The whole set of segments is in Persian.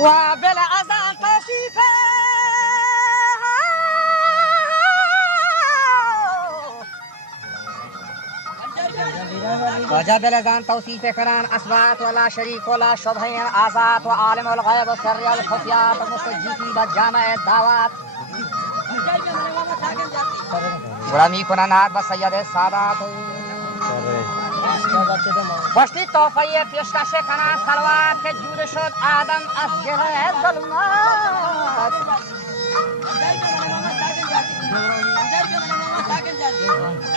وبالأذان توصيفه وجب الأذان توصيف كران أصوات ولا شريك ولا شبهين آزات وعالم الغيب والسر والخفيات المستجيب بالجامع الدعوات غلامی کنند با سید سادات باشتی توفیه پیشتش کنند صلوات که جور شد آدم از گره ظلمات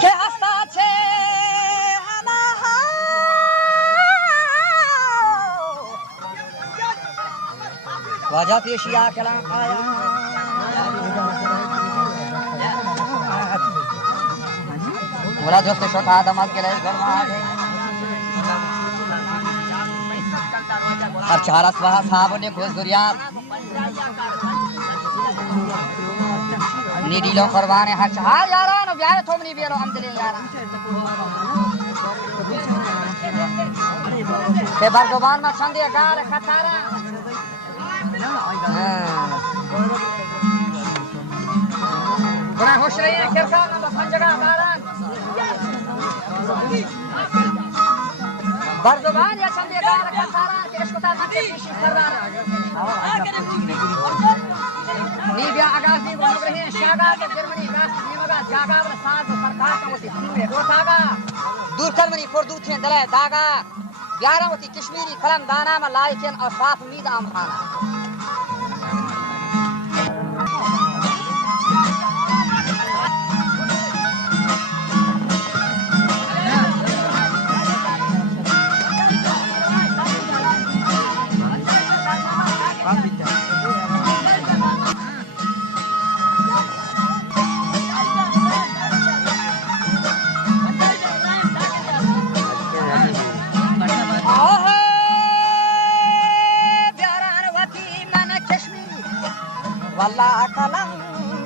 که هستا چه واجہ پیشیا کلام آیا ولا جفت شد آدم از گله ظلمات هر چهار اصحاب نے کوز دریاب نیدیلو قربان هر چهار یاران و بیار تو منی بیارو حمدلله یاران که بر زبان ما چندی گال خطارا بنا خوش رہی ہیں کرکان بسن جگہ ماران بر زبان یا چندی گال خطارا که اشکتا تک پیشی کردان نی بیا آغاز نی گو نبرہی ہیں شاگا کے جرمنی راست نیمگا جاگا و ساز و سرکار کا وطی سیمے روتاگا دور کرمنی فردو تھیں دلے داگا بیارا وطی کشمیری کلم دانا میں لائکین اور صاف امید آمخانا والله كلام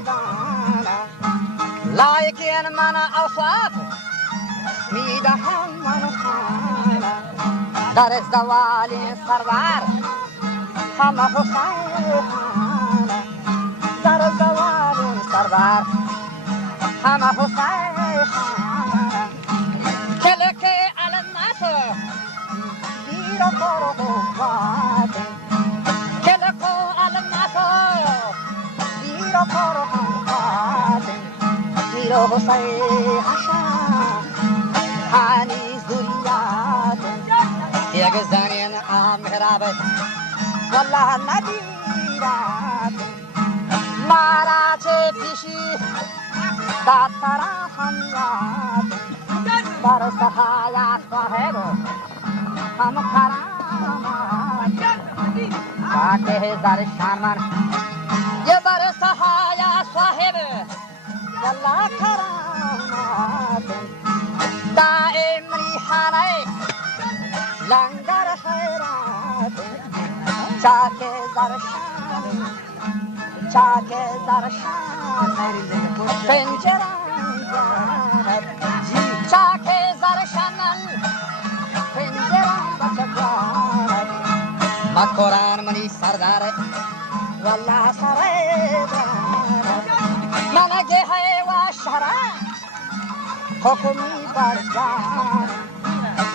دانا لايكين من أوصاف ميدهم من خانا در الزوال سرور هم حسين خانا در الزوال سرور هم حسين خانا كلك على الناس دير فرقوات كلك على الناس میرو حسین حشا حانی زوریات یک زنین آمهرابت والله ندیرات مارا چه پیشی داد طرف هم یاد بر سخایات صاحب هم کرامات باقی زرشان من ये बरस हाया साहिब वल्ला करामत दाए मरीहाने लंगर खैरात चाके दर्शन पंजरा चाके दर्शन पंजरा बचगार मकोरान मनी सरदार والله سريدا من جهه وشهره حكمي برجان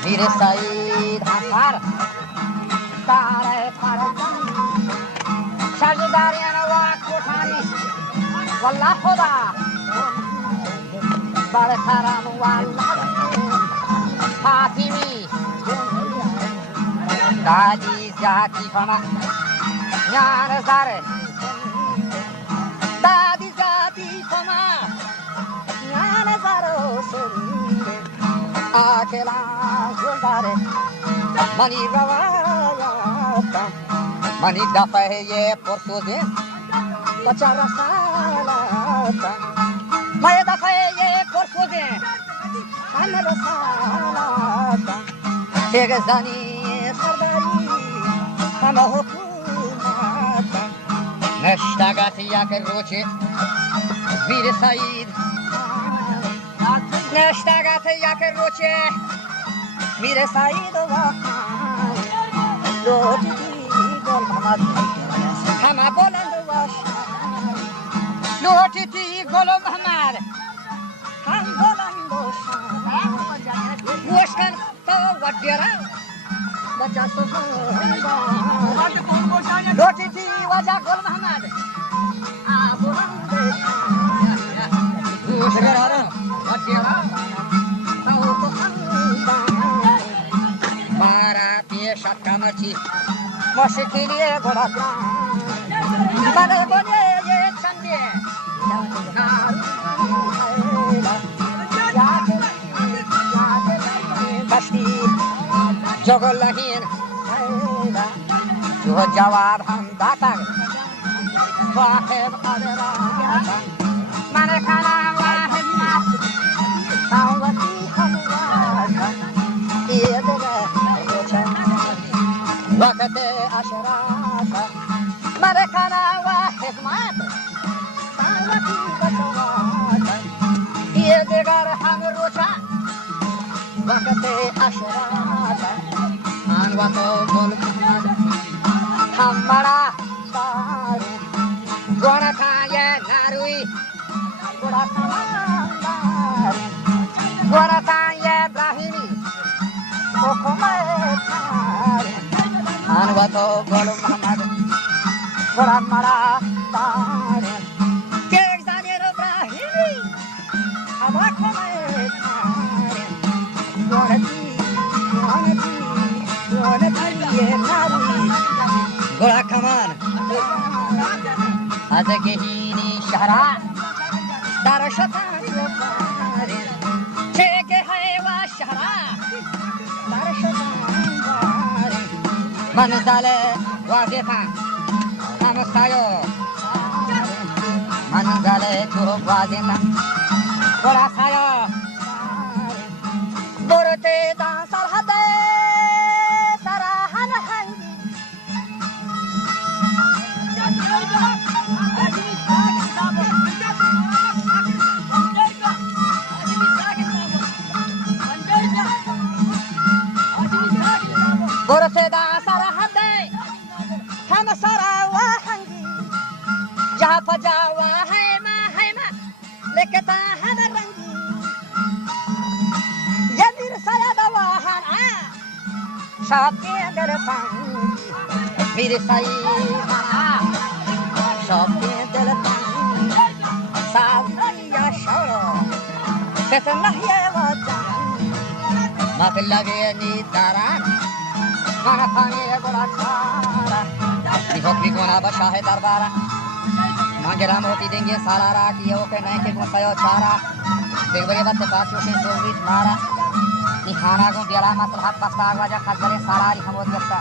مير سعيد حفر دار فرزن سجداريان وكوتاني والله خدا بركرم والله حاتمي دادي زياتي فما نار زاره دادی زادی فما نار زارو سنده آکلا زلداره منی روایاتم منی دفعه پرسوزه بچه رسالاتم من دفعه پرسوزه همه رسالاتم یک زنی سرداری همه حکومت نشتاقت یک روچه ویر سعید نشتاقت یک روچه ویر سعید و روچه دیگر गोल मोहम्मद हम बुलंद लूटी थी गोल मोहम्मद हम बुलंद गोश्तन तो वड्डेरा बचा सुबह लूटी थी वजह गोल मोहम्मद आ बुलंद गोश्तन वड्डेरा मारा पेशा कमची मुश्किले घोड़ा बने बने ये चंदे कश्ती जगल लहीन जो जवाब हम दाता वाहिब अदरा मैंने खाना वाहिब मात सावती हम ये दे वक्त अशराफ मैंने खाना वाहिब मात सावती बसवात ये देगर हम रोचा वक्त अशराफ अनवतो गोल मोहम्मद हमारा तारे गोरा था ये नारुई गोड़ा कमांदार गोरा था ये इब्राहिमी कोखमे तारे अनवतो गोल मोहम्मद गोड़ा मरा तारे के जाने इब्राहिमी अब कोखमे तारे गोड़ती ये नारी गोरा कमान आज के ही शहरा दर्शतारी तारे छे के है वा शहरा दर्शतारी मंजले वादेता हम सायो मंजले तो वादेता गोरा सायो बोरते दा सरहदे सराहन हंगी बोरसे दा सरहदे हम सरावा हंगी जहाँ पजावा है मा लेकता हन रंगी यदिर सया दवाहन आ शाके दर पांगी मेरे साई मारा शाके दर पांगी साविया शरो कितना ये वजह मत लगे नी तारान माना खाने गोरा खारा निहोक भी गोना बशा है दरबारा मांगेरा मोती देंगे सालारा की ये ओके नहीं के गुस्सायो चारा देख बरे बात पाछो से सोवित मारा नि खाना को बेला मसलहत पस्ता आवाजा खजरे सालारी हमोद गस्ता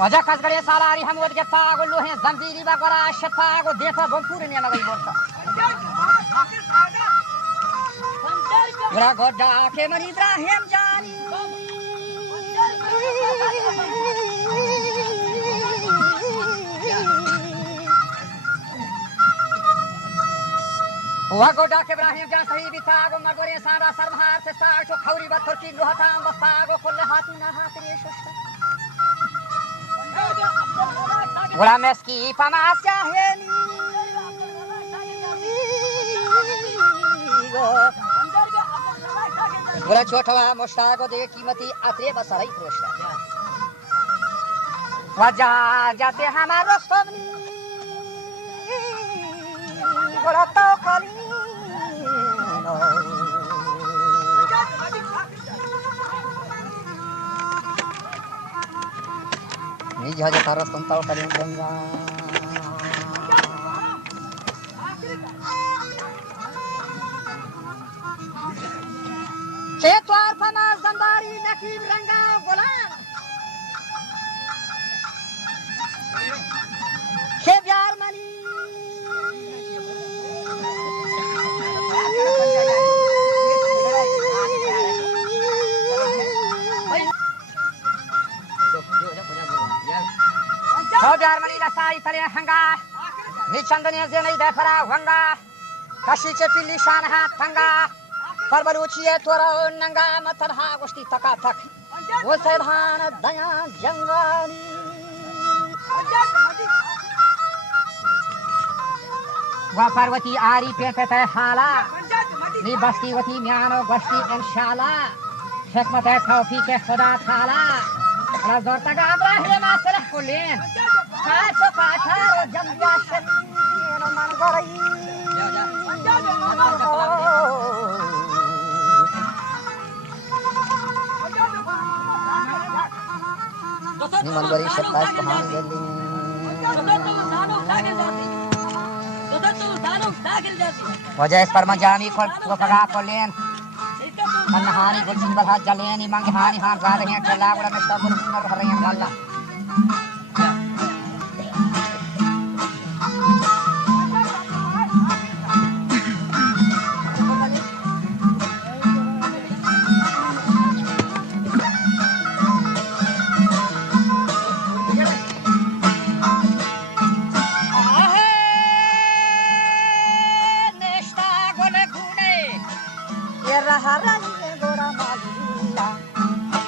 वजह खास करे सालारी हम वद के तागो लोहे जंजीरी बा गोरा शतागो देखा बंपूर ने लगई बोलता गोरा गोडा के मरी इब्राहिम जानी वा गोडा के इब्राहिम जान सही बितागो मगोरे सारा सरभार से सार छो खौरी बत्थर की लोहता बस्तागो कोल्ले हाथी ना हाथ रे शस्ता गोरा मेस्की पमास्या है नी गोरा छोटवा मुश्ताको दे कीमती अतरे बसरई प्रोष्टा वजा जाते हमारा सोमनी गोड़ा तो खाली ni jaja taros tentau kalian gengga Ketwar panas zandari nakib ranga golan Kebyar mani हंगा निचंदने जे नहीं दे फरा वंगा कशी चे पिल्ली शान हा तंगा पर बलूचिए तोरा नंगा मथर हा गोष्टी तका तक वो सैधान दया जंगानी वा पार्वती आरी पे पे हाला नी बस्ती वती म्यानो बस्ती इंशाल्लाह हिकमत है तौफीक के खुदा ताला रज़ोर तक अब्राहिम असलह कुलीन काचो काठारो जम्बिया शरीन मन गरई ni man gari shattash kahan galli वजह इस पर मजामी को पगा को लेन मनहानी गुलशन बलहा जलेनी मंगहानी हां जा रहे हैं चला बड़ा में सब न कर रहे हैं अल्लाह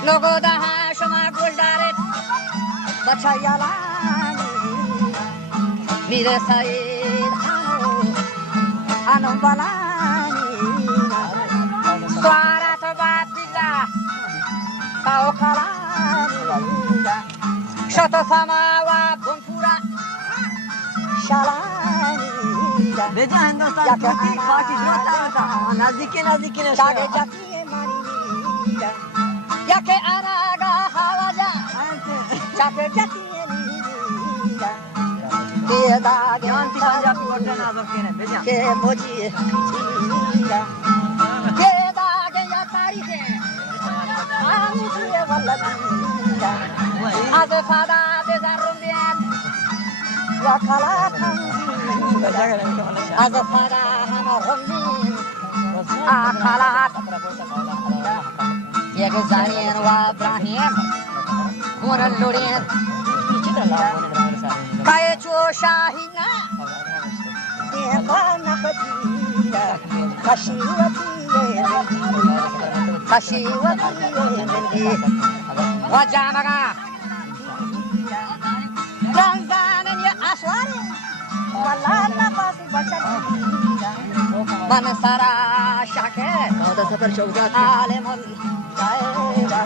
लोगो दहा शमा गुलदारे बचायालानी मेरे सईद अनुबलानी स्वारा तो बातिला ताओ खलानी शतो समावा बुनपुरा शालानी बेजा हिंदुस्तान की पार्टी जोता होता नजदीकी नजदीकी ने शागे जाती है मारी याके अनागा हवाजा चापे जाती है नीला के दागे अंति पंजाबी वर्जन आदर केने बेजा के मोजी नीला के दागे या तारीख है आमी ये वाला नीला आज फादा बेजारुम बियान वकला खंगी आज फादा हम रंगी आखलात ये गुजारियन वा इब्राहिम मोर लोड़ेन काये चो शाहीना ये बाना खजीरा कशीवती वजामगा रंजान ये आसवारी वला नफस बचती मन सारा शाके तो सफर शौकत आलेमुल जाएगा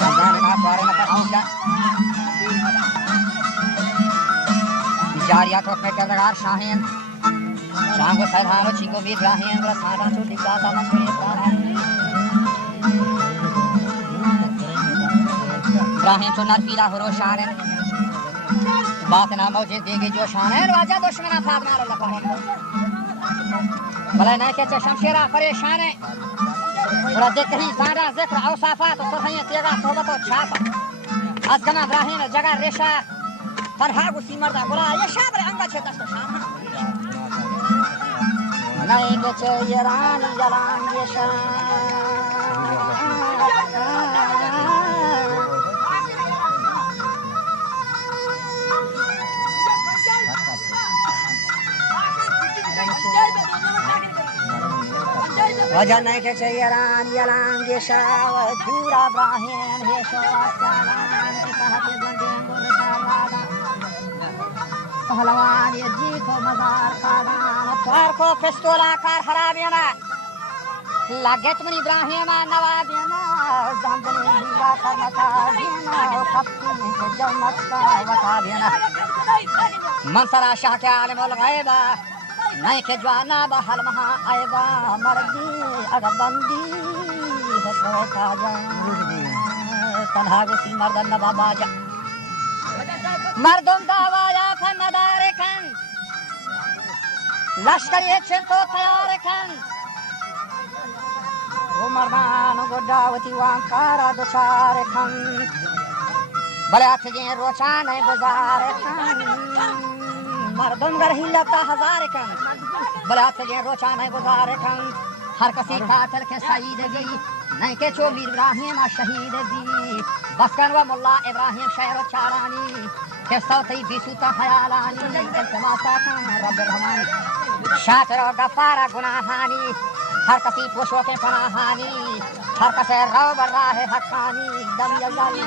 रंजान का बारे में पहुंचा जारिया तो पे लगार शाहीन शांगो सरहारो चिंगो वीर राहीन व सारा तो दिखाता मन पे राहीन तो नर पीला हो शान बात ना मौजे देगी जो शान है राजा दुश्मना फाद मारो लखा भला नहीं के शमशेरा परेशान है बड़ा देख ही सारा जिक्र औसाफा तो सही तेगा सोबत और छाप अजगना इब्राहिम जगह रेशा फरहा गुसी मर्दा बोला ये शाबर अंगा छे दस शान नहीं के चे ये रानी जलान ये शान वजह नहीं के चाहिए रान यलान ये शाव जूरा इब्राहिम ये शावान के कहते बंदे मुर्दारादा पहलवान ये जी को मजार खादान पार को पिस्तौला कार हराबियाना लागत मन इब्राहिम नवाबियाना जंगले लीला करना काबियाना कप्तुन के जन्नत का वताबियाना मनसरा शाह के आलिम उल गैबा नहीं के जवाना बहल महा आएबा मर्दी अगर बंदी हसवे काजा तन्हा गुसी मर्दन नवा बाजा मर्दम दावाया फनदारे खन लश्कर ये तो तैयार खन वो मर्दान गोडावती वांकारा दुचार खन भले हाथ जे रोचा नहीं गुजार खन मर्दम गर हिलता हजार कन भले हाथ जे रोचा नहीं गुजार खन हर कसी कातल के शहीद गई नहीं के चो वीर इब्राहिम शहीद दी बसकन व मुल्ला इब्राहिम शहर चारानी के सौती बिसुता हयालानी इल्तिमासा रब रहमानी शातिर और गफारा गुनाहानी हर कसी पुशो के पनाहानी हर कसे रव बर्राह हकानी दम यजाली